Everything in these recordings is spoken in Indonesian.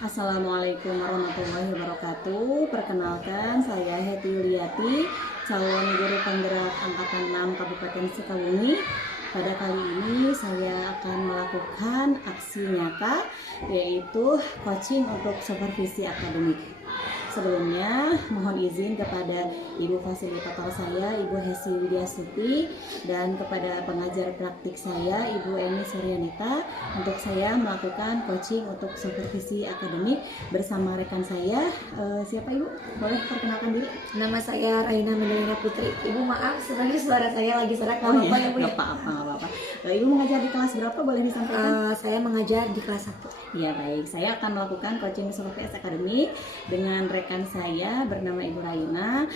Assalamualaikum warahmatullahi wabarakatuh. Perkenalkan, saya Heti Yuliati, calon guru penggerak angkatan 6 Kabupaten Sukabumi. Pada kali ini saya akan melakukan aksi nyata, yaitu coaching untuk supervisi akademik. Sebelumnya, mohon izin kepada Ibu Fasilitator saya, Ibu Hesi Widyasuti, dan kepada pengajar praktik saya, Ibu Eni Suryanita, untuk saya melakukan coaching untuk supervisi akademik bersama rekan saya. Siapa Ibu? Boleh perkenalkan diri? Nama saya Raina Medalina Putri. Ibu maaf, sebenarnya suara saya lagi serak. Oh iya, nggak apa-apa. Ibu mengajar di kelas berapa? Boleh disampaikan? Saya mengajar di kelas 1. Ya baik, saya akan melakukan coaching supervisi akademik dengan rekan saya bernama Ibu Raina,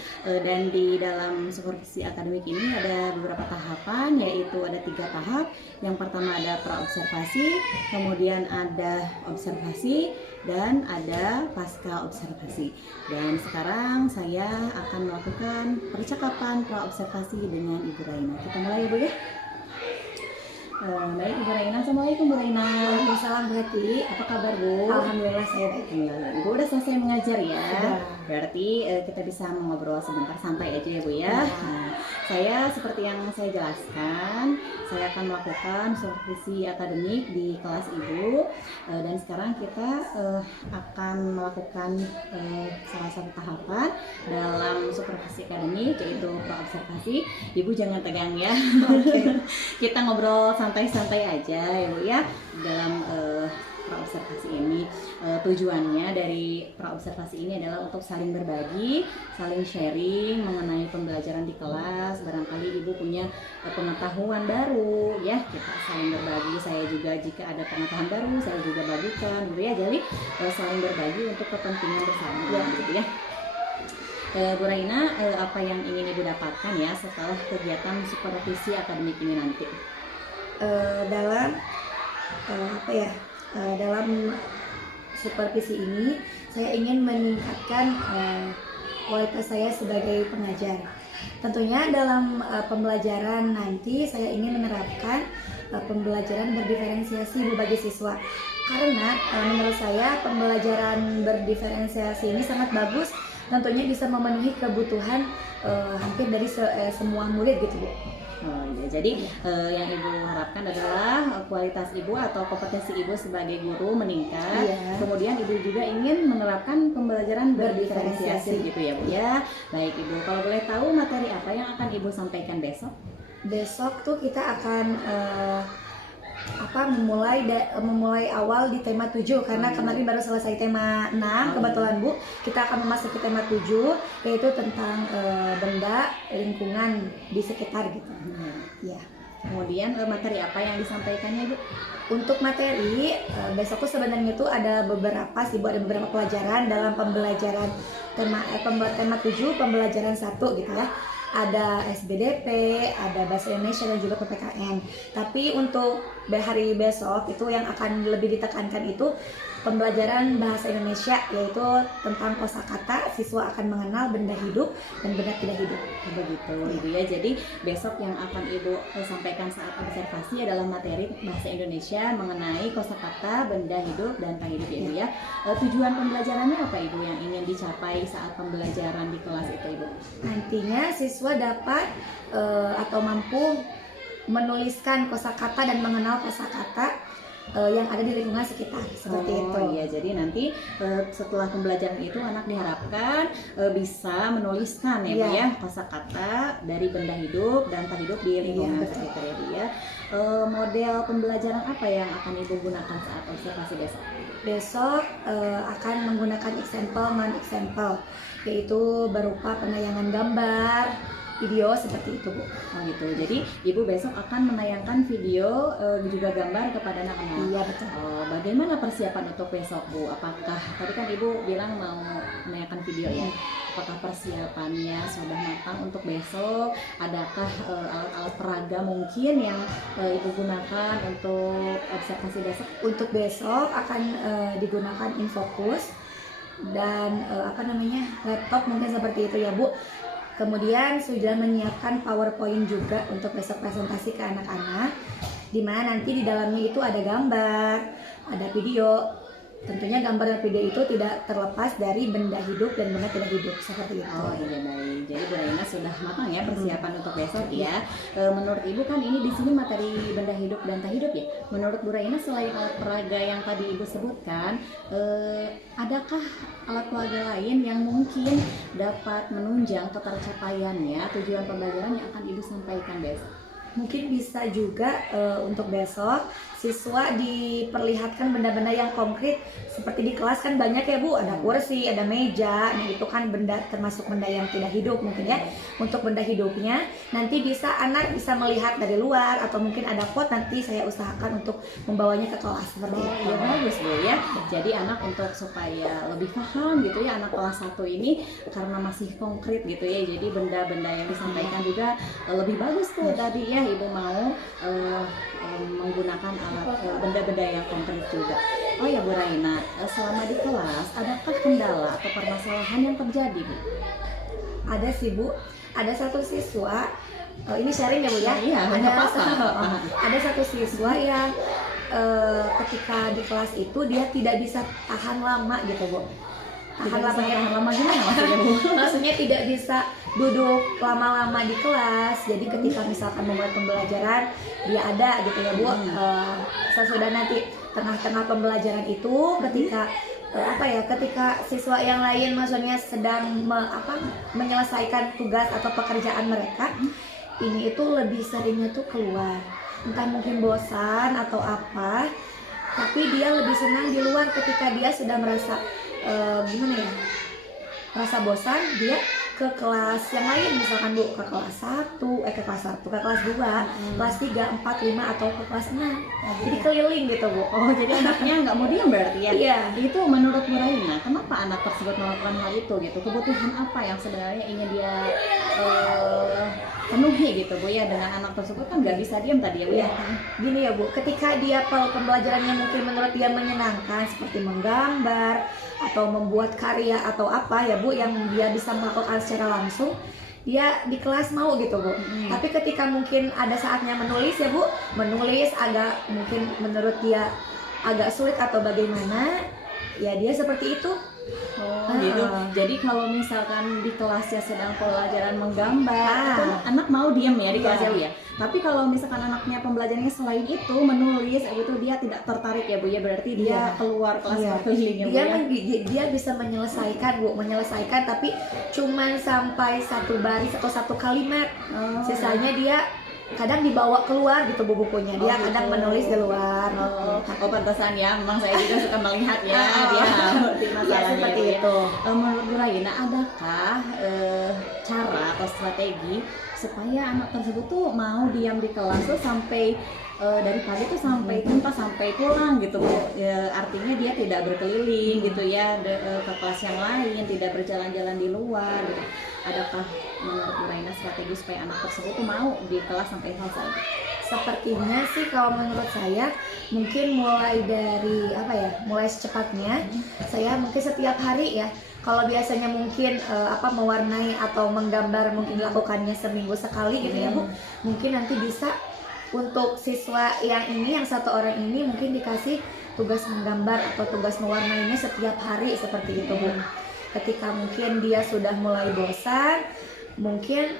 dan di dalam supervisi akademik ini ada beberapa tahapan, yaitu ada 3 tahap. Yang pertama ada praobservasi, kemudian ada observasi, dan ada pasca observasi. Dan sekarang saya akan melakukan percakapan praobservasi dengan Ibu Raina. Kita mulai ya Bu ya. Baik Ibu Raina, Assalamualaikum Bu Raina. Waalaikumsalam Bu Heti. Apa kabar Bu? Alhamdulillah saya baik. Ibu udah selesai mengajar ya? Sudah. Berarti kita bisa ngobrol sebentar, santai aja ya Bu ya. Nah, saya seperti yang saya jelaskan, saya akan melakukan supervisi akademik di kelas Ibu, dan sekarang kita akan melakukan salah satu tahapan dalam supervisi akademik, yaitu praobservasi. Ibu jangan tegang ya. Oke. Kita ngobrol santai-santai aja ya Bu ya dalam praobservasi ini. Tujuannya dari praobservasi ini adalah untuk saling berbagi, saling sharing mengenai pembelajaran di kelas. Barangkali Ibu punya pengetahuan baru ya, kita saling berbagi. Saya juga jika ada pengetahuan baru saya juga bagikan gitu ya. Jadi saling berbagi untuk kepentingan bersama gitu ya. Bu Raina, apa yang ingin Ibu dapatkan ya setelah kegiatan supervisi akademik ini nanti? Dalam supervisi ini saya ingin meningkatkan kualitas saya sebagai pengajar. Tentunya dalam pembelajaran nanti saya ingin menerapkan pembelajaran berdiferensiasi bagi siswa. Karena menurut saya pembelajaran berdiferensiasi ini sangat bagus, tentunya bisa memenuhi kebutuhan hampir dari semua murid gitu Bu. Oh ya, jadi yang Ibu harapkan adalah kualitas Ibu atau kompetensi Ibu sebagai guru meningkat. Iya. Kemudian Ibu juga ingin menerapkan pembelajaran berdiferensiasi gitu ya Bu ya. Baik Ibu, kalau boleh tahu materi apa yang akan Ibu sampaikan besok? Besok tuh kita akan memulai awal di tema 7 karena kemarin baru selesai tema 6. Kebetulan Bu, kita akan memasuki tema 7, yaitu tentang benda lingkungan di sekitar gitu. Ya. Kemudian materi apa yang disampaikannya Bu? Untuk materi besok tuh sebenarnya tuh ada beberapa pelajaran dalam pembelajaran tema 7 pembelajaran 1 gitu ya. Ada SBDP, ada Bahasa Indonesia dan juga PPKN. Tapi untuk hari besok itu yang akan lebih ditekankan itu pembelajaran Bahasa Indonesia, yaitu tentang kosakata. Siswa akan mengenal benda hidup dan benda tidak hidup. Begitu Ibu ya. Jadi besok yang akan Ibu sampaikan saat observasi adalah materi Bahasa Indonesia mengenai kosakata, benda hidup dan tak hidup ya Ibu ya. Tujuan pembelajarannya apa Ibu yang ingin dicapai saat pembelajaran di kelas itu Ibu? Nantinya siswa dapat atau mampu menuliskan kosakata dan mengenal kosakata yang ada di lingkungan sekitar seperti itu. Iya, jadi nanti setelah pembelajaran itu anak diharapkan bisa menuliskan ya Bu ya kosakata dari benda hidup dan tak hidup di lingkungan sekitar ya Bu ya. Model pembelajaran apa yang akan Ibu gunakan saat observasi besok? Besok akan menggunakan example non-example, yaitu berupa penayangan gambar, video seperti itu Bu. Oh gitu. Jadi Ibu besok akan menayangkan video juga gambar kepada anak-anak. Iya betul. Bagaimana persiapan untuk besok Bu? Apakah tadi kan Ibu bilang mau menayangkan video ya? Apakah persiapannya sudah matang untuk besok? Adakah alat-alat peraga mungkin yang Ibu gunakan untuk observasi besok? Untuk besok akan digunakan infocus dan laptop mungkin seperti itu ya Bu. Kemudian sudah menyiapkan PowerPoint juga untuk besok presentasi ke anak-anak, di mana nanti di dalamnya itu ada gambar, ada video, tentunya gambar dan video itu tidak terlepas dari benda hidup dan benda tidak hidup seperti itu. Oh iya baik. Jadi Bu Raina sudah matang ya persiapan untuk besok ya. Menurut Ibu kan ini di sini materi benda hidup dan tak hidup ya. Menurut Bu Raina selain alat peraga yang tadi Ibu sebutkan, adakah alat peraga lain yang mungkin dapat menunjang ketercapaiannya tujuan pembelajaran yang akan Ibu sampaikan besok? Mungkin bisa juga untuk besok siswa diperlihatkan benda-benda yang konkret seperti di kelas kan banyak ya Bu, ada kursi, ada meja, nah itu kan benda termasuk benda yang tidak hidup mungkin ya. Untuk benda hidupnya nanti bisa anak bisa melihat dari luar atau mungkin ada pot, nanti saya usahakan untuk membawanya ke kelas seperti itu. Ya bagus Bu ya. Jadi anak untuk supaya lebih paham gitu ya, anak kelas 1 ini karena masih konkret gitu ya, jadi benda-benda yang disampaikan juga lebih bagus tuh tadi ya Ibu mau menggunakan alat benda-benda yang konkret juga. Oh ya Bu Raina, selama di kelas adakah kendala atau permasalahan yang terjadi Bu? Ada sih Bu, ada satu siswa ini sharing ya Bu ya. Iya, ada satu siswa yang ketika di kelas itu dia tidak bisa tahan lama gitu Bu. Tahan lama gimana maksudnya Bu? Maksudnya tidak bisa duduk lama-lama di kelas. Jadi ketika misalkan memulai pembelajaran dia ada gitu ya Bu. Sesudah nanti tengah-tengah pembelajaran itu ketika ketika siswa yang lain maksudnya sedang menyelesaikan tugas atau pekerjaan mereka, ini itu lebih seringnya tuh keluar. Entah mungkin bosan atau apa, tapi dia lebih senang di luar ketika dia sudah merasa merasa bosan, dia ke kelas yang lain, misalkan Bu, ke kelas 1, ke kelas 2, kelas 3, 4, 5 atau ke kelas 6. Jadi keliling gitu Bu. Oh, jadi anaknya nggak mau diam berarti ya? Iya. Itu menurut Bu Raina, kenapa anak tersebut melakukan hal itu gitu? Kebutuhan apa yang sebenarnya ingin dia penuhi gitu Bu ya, dengan anak tersebut kan nggak bisa diam tadi ya Bu ya? Gini ya Bu, ketika dia pembelajarannya mungkin menurut dia menyenangkan seperti menggambar atau membuat karya atau apa ya Bu yang dia bisa melakukan secara langsung, dia di kelas mau gitu Bu. Tapi ketika mungkin ada saatnya menulis ya Bu, menulis agak mungkin menurut dia agak sulit atau bagaimana, ya dia seperti itu. Oh gitu. Jadi kalau misalkan di kelasnya sedang pelajaran menggambar, itu anak mau diam ya di kelasnya Bu ya. Tapi kalau misalkan anaknya pembelajarannya selain itu menulis, itu dia tidak tertarik ya Bu ya. Berarti dia keluar kelas keliling ya Bu ya. Dia bisa menyelesaikan Bu, tapi cuman sampai satu baris atau satu kalimat. Sisanya dia kadang dibawa keluar gitu Bu bukunya, dia kadang menulis di luar. Oh pantesan ya, memang saya juga suka melihat ya dia masalahnya seperti ya, itu. Menurut Bu Raina, adakah cara atau strategi supaya anak tersebut tuh mau diam di kelas tuh sampai dari pagi tuh sampai tuntas sampai pulang gitu Bu? Artinya dia tidak berkeliling gitu ya ke kelas yang lain, tidak berjalan-jalan di luar gitu. Adakah menurut Bu Raina strategi supaya anak tersebut tuh mau di kelas sampai selesai? Sepertinya sih kalau menurut saya mungkin mulai dari mulai secepatnya saya mungkin setiap hari ya. Kalau biasanya mungkin mewarnai atau menggambar mungkin dilakukannya seminggu sekali gitu ya Bu. Mungkin nanti bisa untuk siswa yang satu orang ini mungkin dikasih tugas menggambar atau tugas mewarnainya setiap hari seperti itu Bu. Ketika mungkin dia sudah mulai bosan, mungkin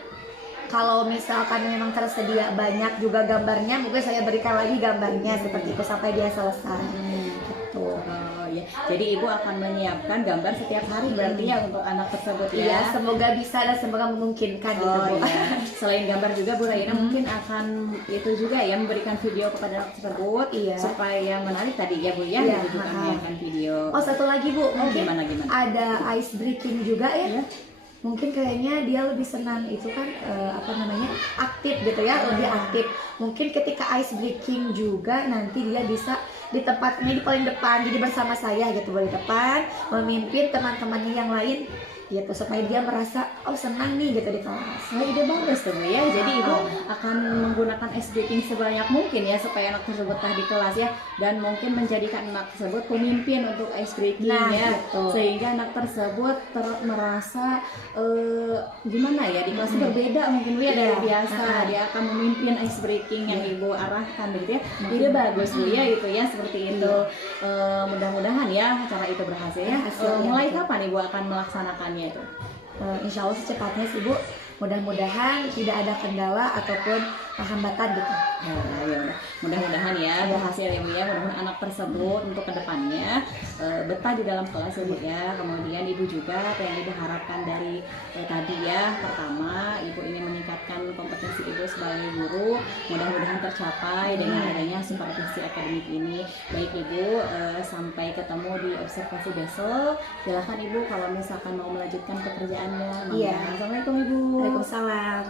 kalau misalkan memang tersedia banyak juga gambarnya, mungkin saya berikan lagi gambarnya seperti itu sampai dia selesai. Gitu. Oh ya, jadi Ibu akan menyiapkan gambar setiap hari berarti ya untuk anak tersebut ya? Iya, semoga bisa dan semoga memungkinkan gitu Bu. Iya. Selain gambar juga Bu Raina mungkin akan itu juga ya memberikan video kepada anak tersebut supaya menarik tadi ya Bu ya, Ibu juga menyiapkan video. Oh satu lagi Bu, mungkin gimana? Ada ice breaking juga ya. Mungkin kayaknya dia lebih senang itu kan aktif gitu ya, lebih aktif. Mungkin ketika ice breaking juga nanti dia bisa di tempatnya di paling depan, jadi bersama saya gitu di depan memimpin teman-temannya yang lain gitu supaya dia merasa senang nih gitu di kelas. Ide bagus tuh Bu ya. Jadi Ibu akan menggunakan ice breaking sebanyak mungkin ya supaya anak tersebut betah di kelas ya, dan mungkin menjadikan anak tersebut pemimpin untuk ice breaking ya. Gitu. Sehingga anak tersebut merasa gimana ya di kelas berbeda mungkin Bu ya dari biasa. Dia akan memimpin ice breaking yang Ibu arahkan gitu ya. Ide bagus Bu ya gitu ya, seperti itu. Mudah-mudahan ya ya acara itu berhasil ya. Mulai kapan Ibu akan melaksanakannya itu? Insya Allah secepatnya sih Bu. Mudah-mudahan tidak ada kendala ataupun hambatan gitu. Ya udah. Mudah-mudahan ya berhasil ya Bu ya. Mudah-mudahan anak tersebut untuk kedepannya betah di dalam kelas ya Bu ya. Kemudian Ibu juga apa yang Ibu harapkan dari tadi ya. Pertama, Ibu ingin meningkatkan kompetensi Ibu sebagai guru. Mudah-mudahan tercapai dengan adanya supervisi akademik ini. Baik Ibu, sampai ketemu di observasi besok. Silahkan Ibu kalau misalkan mau melanjutkan pekerjaannya. Iya. Assalamualaikum Ibu. Waalaikumsalam.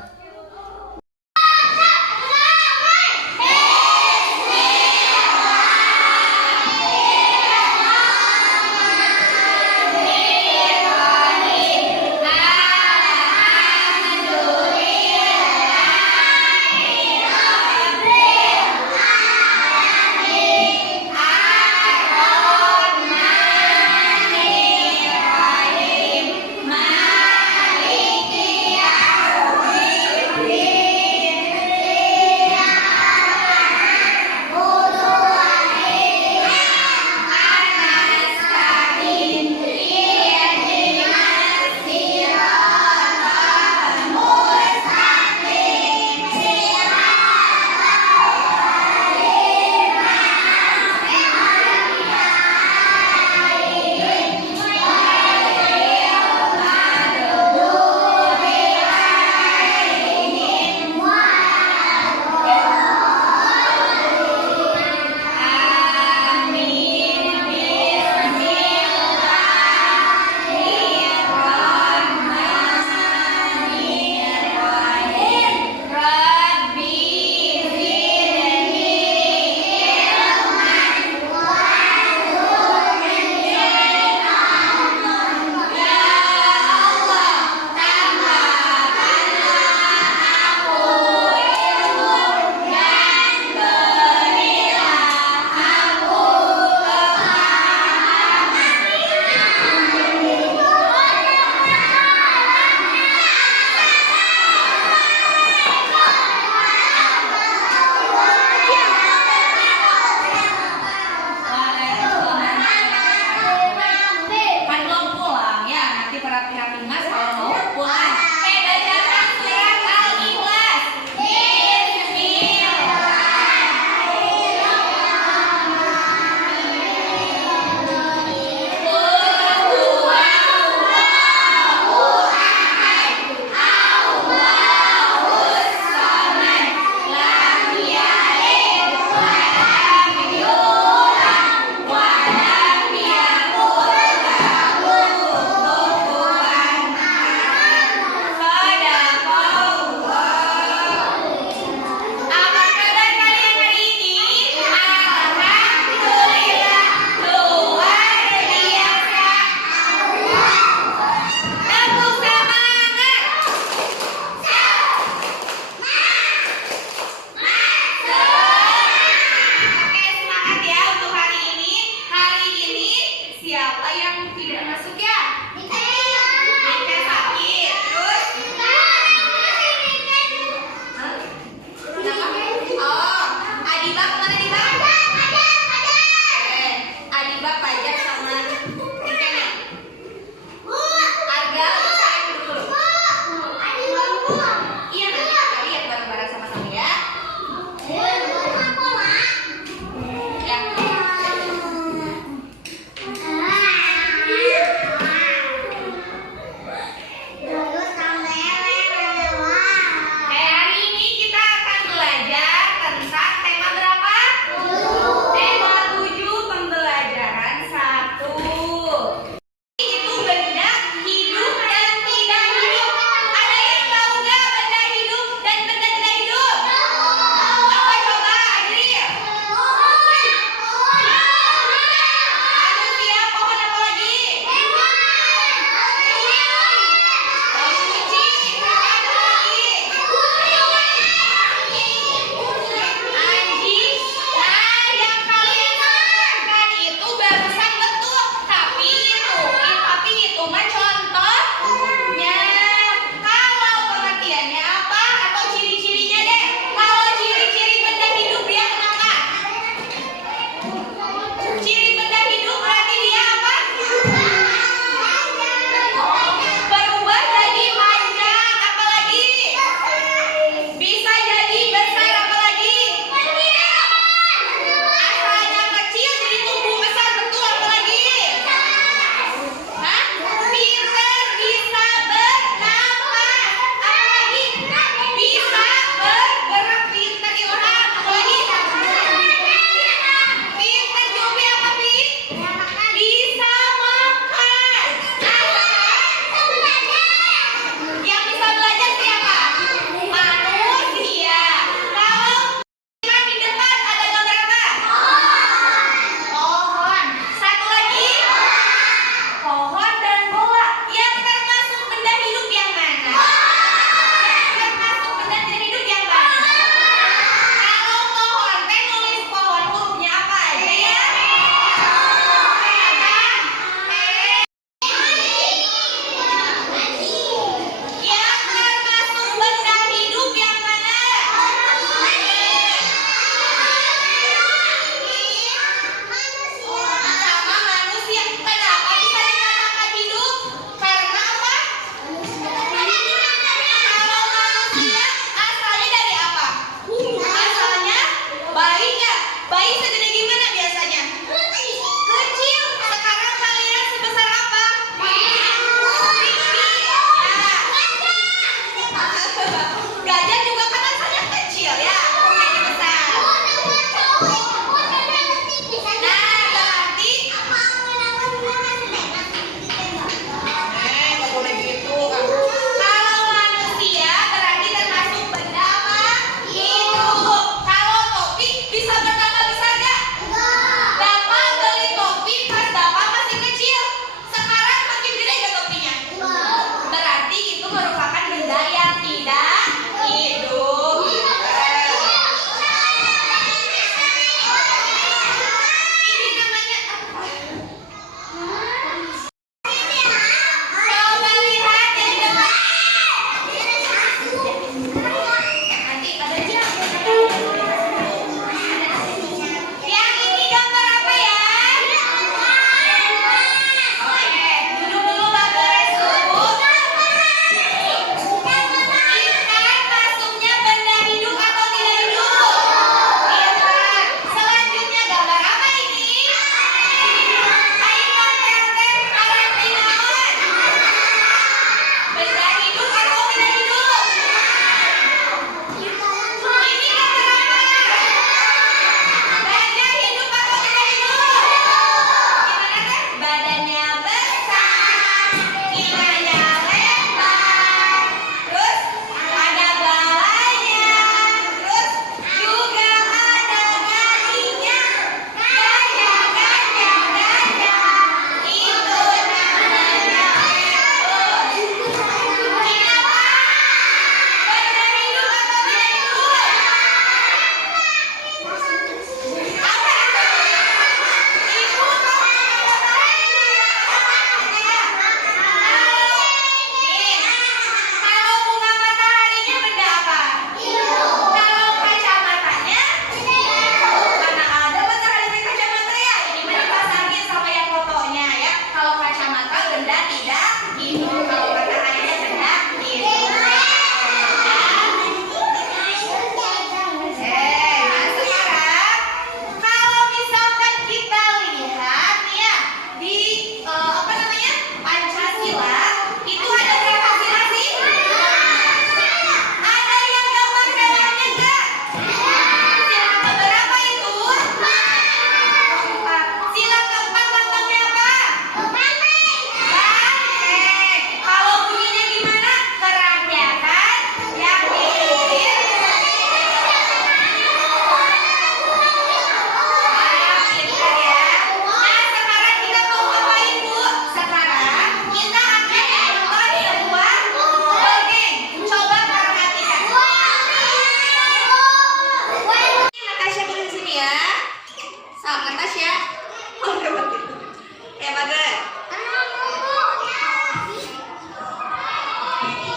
Ya, bagus.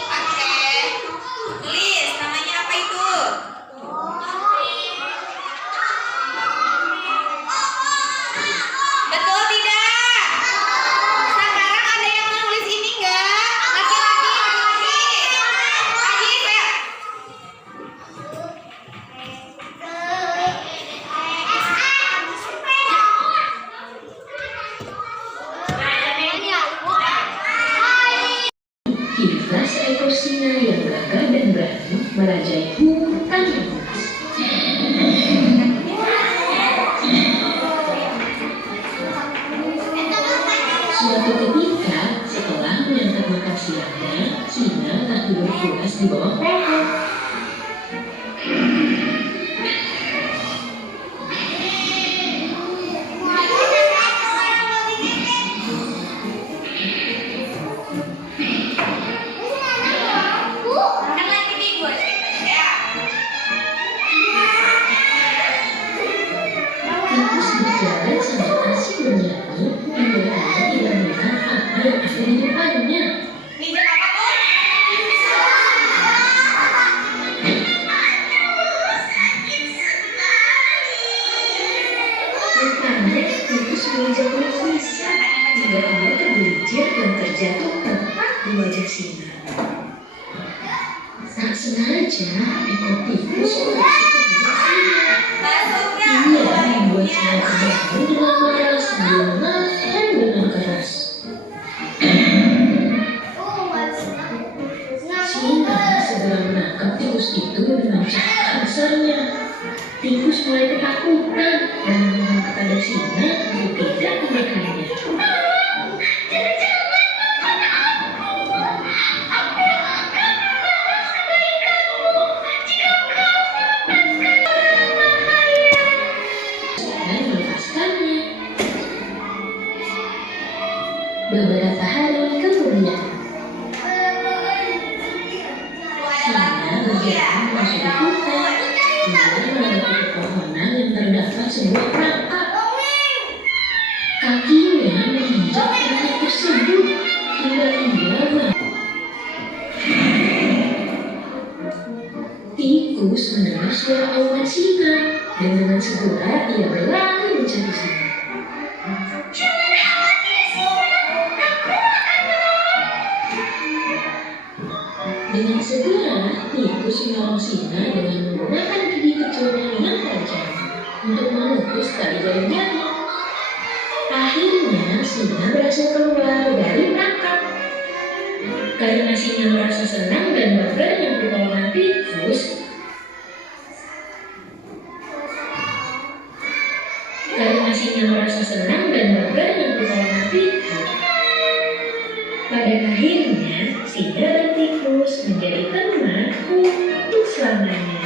Oke. Tulis, namanya apa itu? Betul tidak? Sekarang ada yang menulis ini enggak? Laki-laki, Ajis, ayo. Kita seekor singa yang gagah dan berani merajai hutan yang luas. Suatu ketika, setelah menyantap makan siangnya, singa tak tidur pulas di bawah pohon. Kan lagi tidur ceritanya ya. Tikus berjalan sambil asik bernyanyi, hingga dia tidak melihat apa yang ada di depannya. Minjem apa tuh? Rupanya tikus menginjak lukisan hingga ia tergelincir dan terjatuh tepat di wajah singa. Tak sengaja, ekor tikus menusuk ke wajah singa. Masuknya. Ia membuat singa terbangun dengan marah sambil menahan dengan keras. Singa segera menangkap tikus itu dengan cara kasarnya. Tikus mulai ketakutan dan memohon kepada singa untuk tidak memakannya. Dan melepaskannya. Beberapa hari kemudian, singa berjalan memasuki hutan. Dia melewati pepohonan yang terdapat sebuah perangkap. Kakinya menginjak perangkap tersebut hingga ia Tikus mendengar suara auman singa dan dengan segera ia berlari mencari singa. Dengan segera, tikus menolong singa dengan menggunakan gigi kecilnya yang tajam untuk memutus tali jaring-jaring. Akhirnya, singa berhasil keluar dari perangkap. Karena singa merasa senang dan bangga dengan pertolongan tikus, pada akhirnya singa dan tikus menjadi teman untuk selamanya.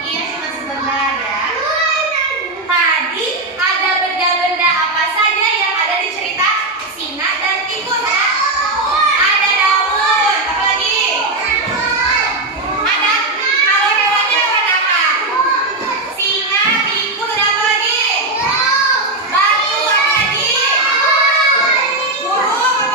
Iya, cuma sebentar ya. Tadi ada benda-benda apa saja yang ada di cerita singa dan tikus ya? Ada daun, apa lagi? Ada. Kalau hewannya hewan apa? Singa, tikus, ada apa lagi? Batu, apa lagi? Burung,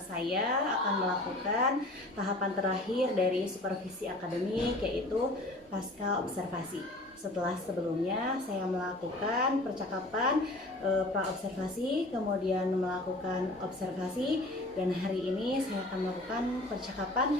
saya akan melakukan tahapan terakhir dari supervisi akademik, yaitu pasca observasi. Setelah sebelumnya saya melakukan percakapan pra-observasi, kemudian melakukan observasi, dan hari ini saya akan melakukan percakapan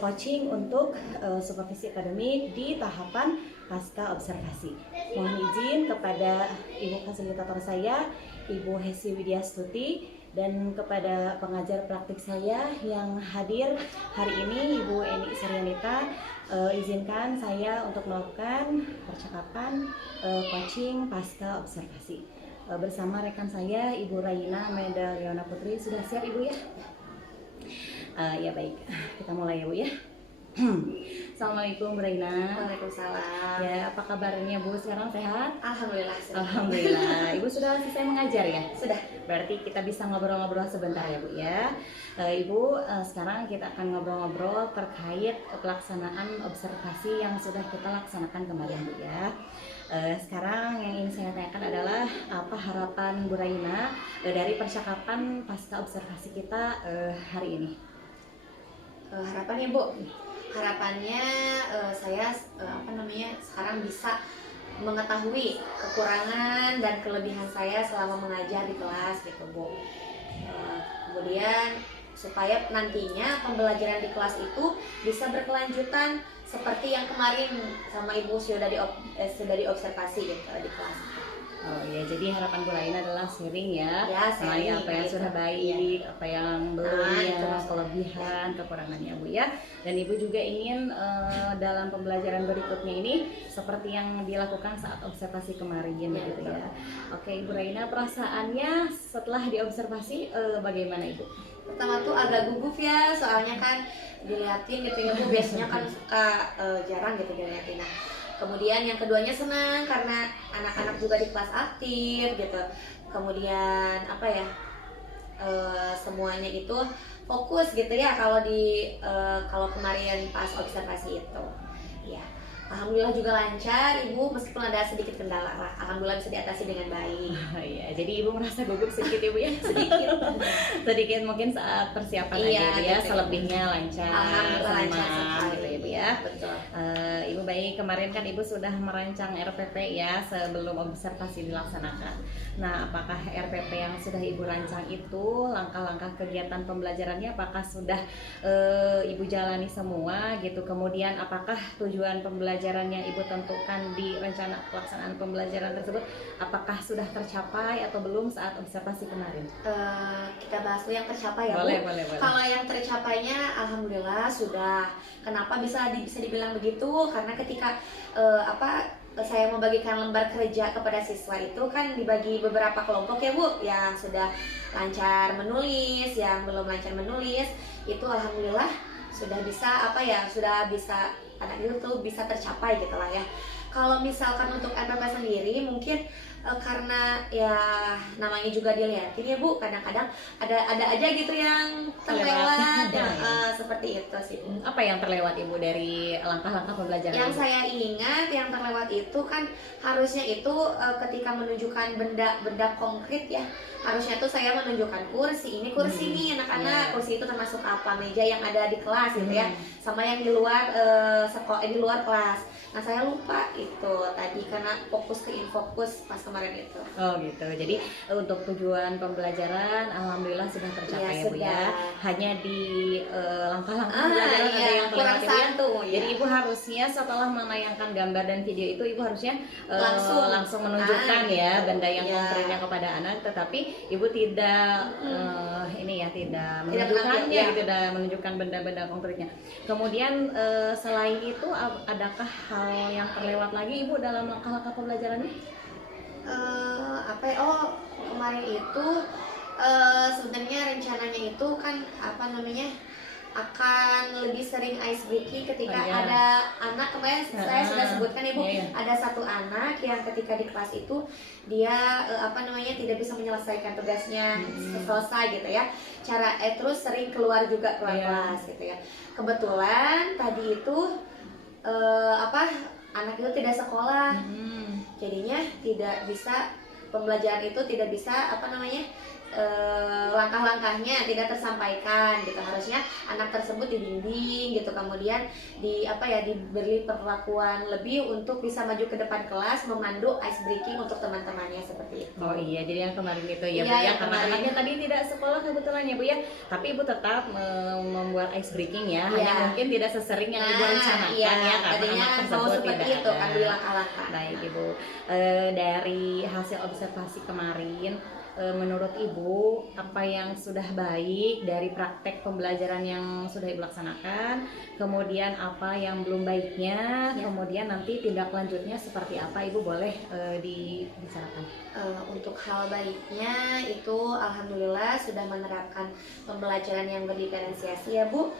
coaching untuk supervisi akademik di tahapan pasca observasi. Mohon izin kepada Ibu fasilitator saya, Ibu Hesi Widyastuti, dan kepada pengajar praktik saya yang hadir hari ini, Ibu Eni Suryanita. Izinkan saya untuk melakukan percakapan coaching pasca observasi bersama rekan saya, Ibu Raina Medaliona Putri. Sudah siap Ibu ya? Ya baik, kita mulai ya Bu ya. Assalamualaikum Bu Raina. Waalaikumsalam. Ya, apa kabarnya Bu? Sekarang sehat? Alhamdulillah. Alhamdulillah. Ibu sudah selesai mengajar ya? Sudah. Berarti kita bisa ngobrol-ngobrol sebentar ya Bu ya. Ibu, sekarang kita akan ngobrol-ngobrol terkait pelaksanaan observasi yang sudah kita laksanakan kemarin Bu ya. Sekarang yang ingin saya tanyakan adalah apa harapan Bu Raina dari percakapan pasca observasi kita hari ini? Harapannya Bu, harapannya saya sekarang bisa mengetahui kekurangan dan kelebihan saya selama mengajar di kelas gitu Bu. Kemudian supaya nantinya pembelajaran di kelas itu bisa berkelanjutan seperti yang kemarin sama Ibu sudah diobservasi gitu di kelas. Oh ya, jadi harapan Bu Raina adalah sharing ya, sharing, apa yang gitu. sudah baik, apa yang belum itu ya, maksudnya. kelebihan, kekurangannya Bu ya. Dan Ibu juga ingin dalam pembelajaran berikutnya ini seperti yang dilakukan saat observasi kemarin begitu ya. Oke, Ibu Raina, perasaannya setelah diobservasi bagaimana Ibu? Pertama tuh agak gugup ya, soalnya kan dilihatin gitu ya Bu, biasanya kan suka jarang gitu dilihatin. Nah, kemudian yang keduanya senang karena anak-anak juga di kelas aktif gitu. Kemudian semuanya itu fokus gitu ya kalau kemarin pas observasi itu. Ya, alhamdulillah juga lancar Ibu, meskipun ada sedikit kendala lah. Alhamdulillah bisa diatasi dengan baik. Iya, jadi Ibu merasa gugup sedikit Ibu ya? Sedikit. Sedikit mungkin saat persiapan aja Ibu ya, gitu. selebihnya lancar. Alhamdulillah lancar senang, sekali gitu ya Bu ya. Betul. Ibu baik, kemarin kan Ibu sudah merancang RPP ya sebelum observasi dilaksanakan. Nah, apakah RPP yang sudah Ibu rancang itu, langkah-langkah kegiatan pembelajarannya apakah sudah Ibu jalani semua gitu? Kemudian apakah tujuan pembelajarannya Ibu tentukan di rencana pelaksanaan pembelajaran tersebut apakah sudah tercapai atau belum saat observasi kemarin? Kita bahas dulu yang tercapai ya Boleh. Bu. Kalau yang tercapainya alhamdulillah sudah. Kenapa bisa dibilang begitu? Karena ketika saya membagikan lembar kerja kepada siswa itu kan dibagi beberapa kelompok ya Bu, yang sudah lancar menulis, yang belum lancar menulis, itu alhamdulillah sudah bisa anak itu bisa tercapai gitu lah ya. Kalau misalkan untuk RPP sendiri mungkin karena ya namanya juga dilihatin ya Bu, kadang-kadang ada aja gitu yang terlewat seperti itu sih Bu. Apa yang terlewat Ibu dari langkah-langkah pembelajaran? Yang Ibu? saya ingat yang terlewat itu kan harusnya itu ketika menunjukkan benda konkret ya, harusnya tuh saya menunjukkan kursi ini anak-anak, kursi itu termasuk apa, meja yang ada di kelas gitu ya, sama yang di luar di luar kelas. Nah saya lupa itu tadi karena fokus ke infokus pas kemarin itu. Oh gitu. Jadi untuk tujuan pembelajaran alhamdulillah sudah tercapai ya Bu ya. Hanya di langkah-langkah pembelajaran ada yang kurang terlewat ya. satu. Jadi Ibu harusnya setelah menayangkan gambar dan video itu Ibu harusnya langsung menunjukkan ya benda yang konkretnya kepada anak, tetapi Ibu tidak tidak menunjukkannya gitu, tidak menunjukkan benda-benda konkretnya. Kemudian selain itu adakah hal yang terlewat lagi Ibu dalam langkah-langkah pembelajarannya? Kemarin itu sebenarnya rencananya itu kan akan lebih sering ice breaking ketika ada anak, kemarin saya sudah sebutkan Ibu, ada satu anak yang ketika di kelas itu dia tidak bisa menyelesaikan tugasnya selesai gitu ya, terus sering keluar kelas gitu ya. Kebetulan tadi itu anak itu tidak sekolah, jadinya tidak bisa pembelajaran itu tidak bisa langkah-langkahnya tidak tersampaikan gitu. Harusnya anak tersebut dibimbing gitu, kemudian diberi perlakuan lebih untuk bisa maju ke depan kelas memandu ice breaking untuk teman-temannya seperti itu. Oh iya, jadi yang kemarin itu ya Bu Iya, ya, yang karena kemarin. anaknya tadi tidak sekolah kebetulan ya Bu ya, tapi Ibu tetap membuat ice breaking ya, hanya Iya. mungkin tidak sesering yang Ibu rencanakan iya, ya, karena tadinya anak mau tersebut seperti tidak itu ada. kan di langkah-langkah. Baik Ibu, dari hasil observasi kemarin, menurut Ibu apa yang sudah baik dari praktek pembelajaran yang sudah Ibu laksanakan, kemudian apa yang belum baiknya, Ya. kemudian nanti tindak lanjutnya seperti apa, Ibu boleh dibicarakan. Untuk hal baiknya itu alhamdulillah sudah menerapkan pembelajaran yang berdiferensiasi ya Bu.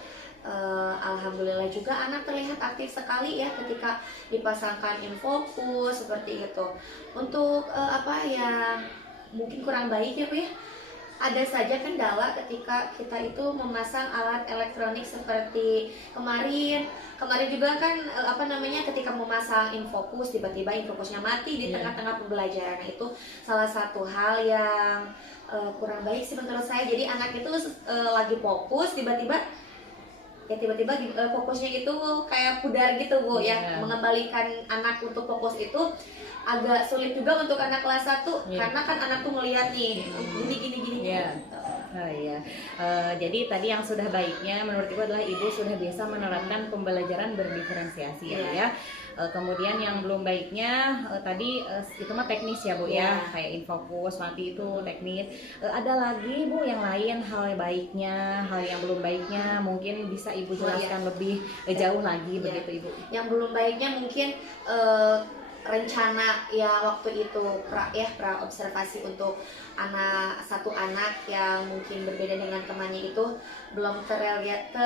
Alhamdulillah juga anak terlihat aktif sekali ya ketika dipasangkan infokus seperti itu. Untuk apa yang mungkin kurang baik ya Bu ya, ada saja kendala ketika kita itu memasang alat elektronik seperti kemarin juga kan ketika memasang infokus tiba-tiba infokusnya mati di Iya. tengah-tengah pembelajaran. Itu salah satu hal yang kurang baik sih menurut saya. Jadi anak itu lagi fokus tiba-tiba fokusnya itu kayak pudar gitu Bu ya. Iya. Mengembalikan anak untuk fokus itu agak sulit juga untuk anak kelas 1 Iya. karena kan anak tuh melihat nih gini. Iya. Oh iya, jadi tadi yang sudah baiknya menurut Ibu adalah Ibu sudah bisa menerapkan pembelajaran berdiferensiasi ya, Bu Iya. ya. Kemudian yang belum baiknya tadi itu mah teknis ya Bu ya, Iya. kayak infokus mati itu teknis. Ada lagi Bu yang lain hal baiknya, hal yang belum baiknya mungkin bisa Ibu Oh, iya. jelaskan lebih jauh lagi Iya. begitu Ibu. Yang belum baiknya mungkin rencana ya waktu itu pra observasi untuk satu anak yang mungkin berbeda dengan temannya itu belum Terrealisasi.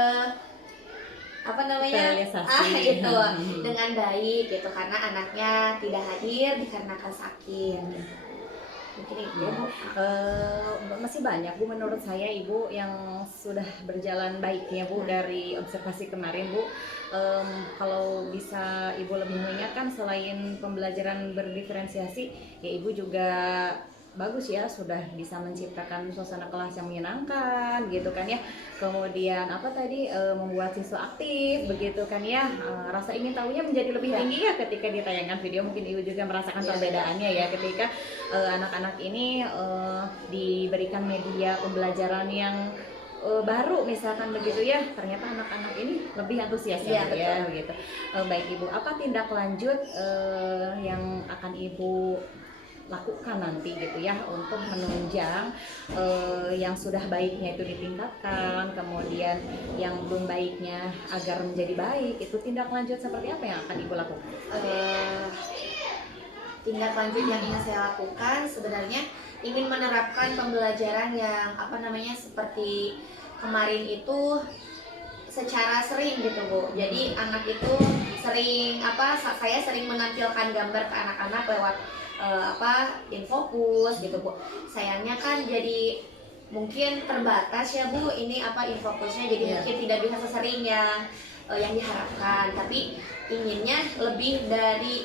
itu dengan baik gitu karena anaknya tidak hadir dikarenakan sakit. Mungkin itu Ya. Bu. Masih banyak Bu menurut saya Ibu yang sudah berjalan baiknya Bu dari observasi kemarin Bu. Kalau bisa Ibu lebih mengingatkan selain pembelajaran berdiferensiasi ya Ibu juga bagus ya sudah bisa menciptakan suasana kelas yang menyenangkan gitu kan ya, kemudian membuat siswa aktif begitu kan ya. Rasa ingin tahunya menjadi lebih Ya. tinggi ya ketika ditayangkan video. Mungkin Ibu juga merasakan Ya. perbedaannya ya ketika anak-anak ini diberikan media pembelajaran yang baru misalkan begitu ya, ternyata anak-anak ini lebih antusias Iya, ya, begitu. Baik Ibu, apa tindak lanjut yang akan Ibu lakukan nanti gitu ya untuk menunjang yang sudah baiknya itu ditingkatkan, kemudian yang belum baiknya agar menjadi baik, itu tindak lanjut seperti apa yang akan Ibu lakukan? Tindak lanjut yang ingin saya lakukan sebenarnya ingin menerapkan pembelajaran yang seperti kemarin itu secara sering gitu Bu. Jadi anak itu saya sering menampilkan gambar ke anak-anak lewat infokus gitu Bu. Sayangnya kan jadi mungkin terbatas ya Bu ini infokusnya, jadi Iya. mungkin tidak bisa sesering yang diharapkan, tapi inginnya lebih dari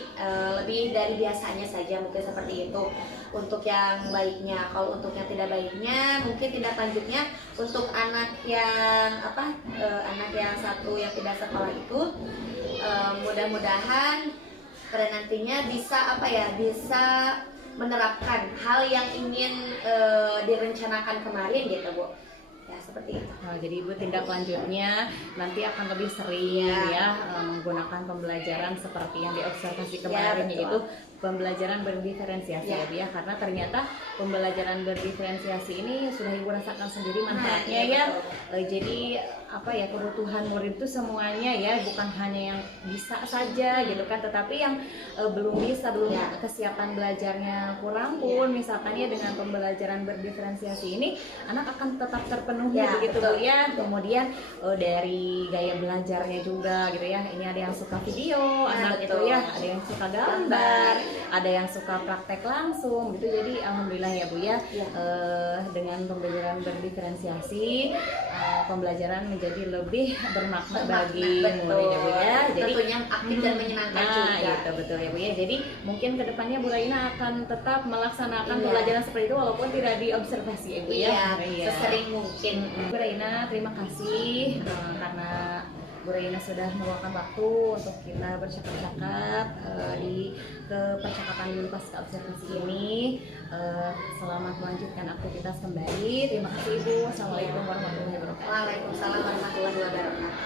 biasanya saja, mungkin seperti itu untuk yang baiknya. Kalau untuk yang tidak baiknya mungkin tindak lanjutnya untuk anak yang satu yang tidak sekolah itu mudah-mudahan pada nantinya bisa menerapkan hal yang ingin direncanakan kemarin gitu Bu. Ya seperti itu. Jadi Ibu tindak lanjutnya nanti akan lebih sering ya menggunakan pembelajaran seperti yang diobservasi kemarin, betul. yaitu pembelajaran berdiferensiasi ya Bu ya, karena ternyata pembelajaran berdiferensiasi ini sudah Ibu rasakan sendiri manfaatnya ya. Jadi kebutuhan murid itu semuanya ya, bukan hanya yang bisa saja gitu kan, tetapi yang belum kesiapan belajarnya kurang pun misalkan ya, dengan pembelajaran berdiferensiasi ini anak akan tetap terpenuhi begitu Bu ya. Kemudian dari gaya belajarnya juga gitu ya, ini ada yang suka video anak itu ya, ada yang suka gambar, ada yang suka praktek langsung gitu. Jadi alhamdulillah ya Bu ya, dengan pembelajaran berdiferensiasi pembelajaran menjadi lebih bermakna bagi Betul. murid ya Bu ya. Jadi Tentunya aktif dan menyenangkan juga. Gitu, betul ya Bu ya. Jadi mungkin kedepannya Bu Raina akan tetap melaksanakan Iya. pembelajaran seperti itu walaupun tidak diobservasi ya Bu ya. Iya, sesering mungkin. Bu Raina, terima kasih karena Bu Raina sudah meluangkan waktu untuk kita bercakap-cakap di percakapan pasca observasi ini. Selamat melanjutkan aktivitas kembali. Terima kasih Ibu. Assalamualaikum warahmatullahi wabarakatuh. Waalaikumsalam warahmatullahi wabarakatuh.